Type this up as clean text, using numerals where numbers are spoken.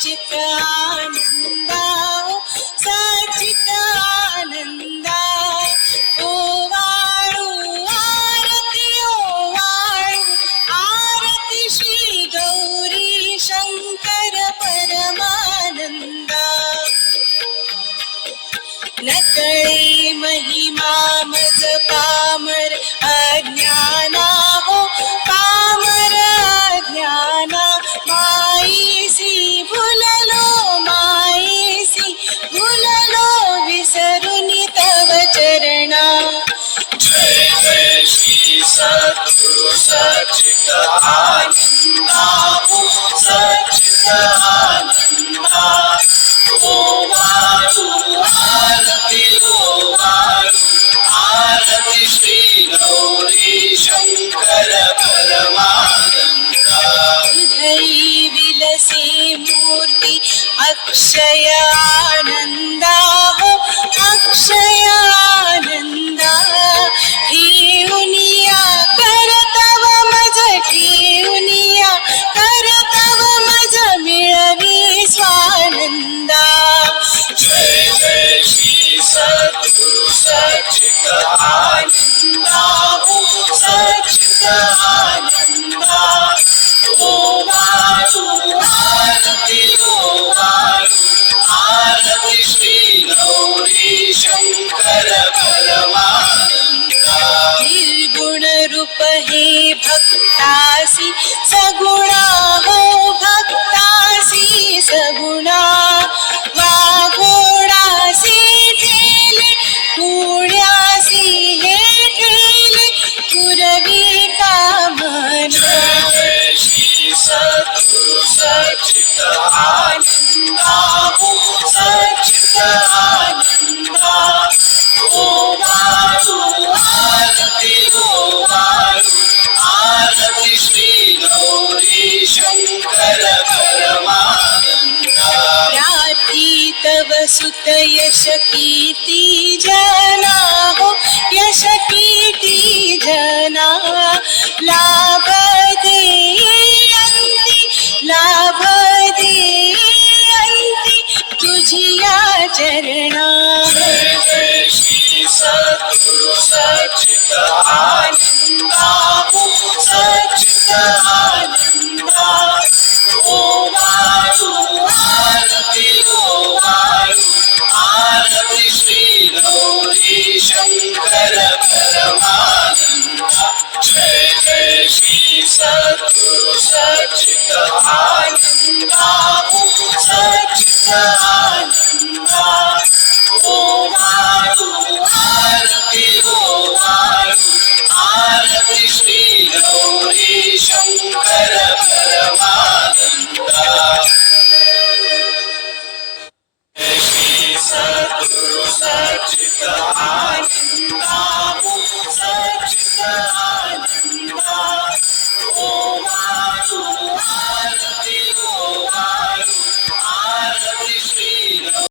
सच्चित आनंदा सच्चित आनंदा ओवाळू आरती श्री गौरी शंकर परमानंदा नकळे महिमा मज पामर अज्ञाना हो पामर अज्ञाना माईसी भुललो विसरुनी तव चरणा जय जय श्री सद्गुरु सच्चित आनंदा सच्चित आनंदा ओवाळू आरती श्री गौरी शंकर परमानंदा हृदयी विलसे मूर्ती अक्षय आनंदा हो अक्षय आनंदा ठेवुनिया करतव मज ठेवुनिया करतव मज मिळवी स्वानंदा जय जय श्री सद्गुरु सच्चित आनंदा सच्चित आनंदा ओवाळू आरती श्री गौरी शंकर परमानंदा निर्गुण रूप हे भक्तासी सगुणा हो भक्तासी सगुणा वाघोडासी ठेले पुण्यासी हे ठेले पुरवी कामना जय श्री सद्गुरु सच्चित आनंदा सच्चित आनंदा ओवाळू आरती श्री गौरी शंकर परमानंदा राती तव सुत यश कीर्ती जना हो यश कीर्ती जना लाभ दे अंती तुझिया चरणा जय जय श्री सद्गुरु सच्चित आनंदा सच्चित आनंदा ओवाळू आरती श्री गौरी शंकर परमानंदा जय जय श्री सद्गुरु सच्चित आनंदा सच्चित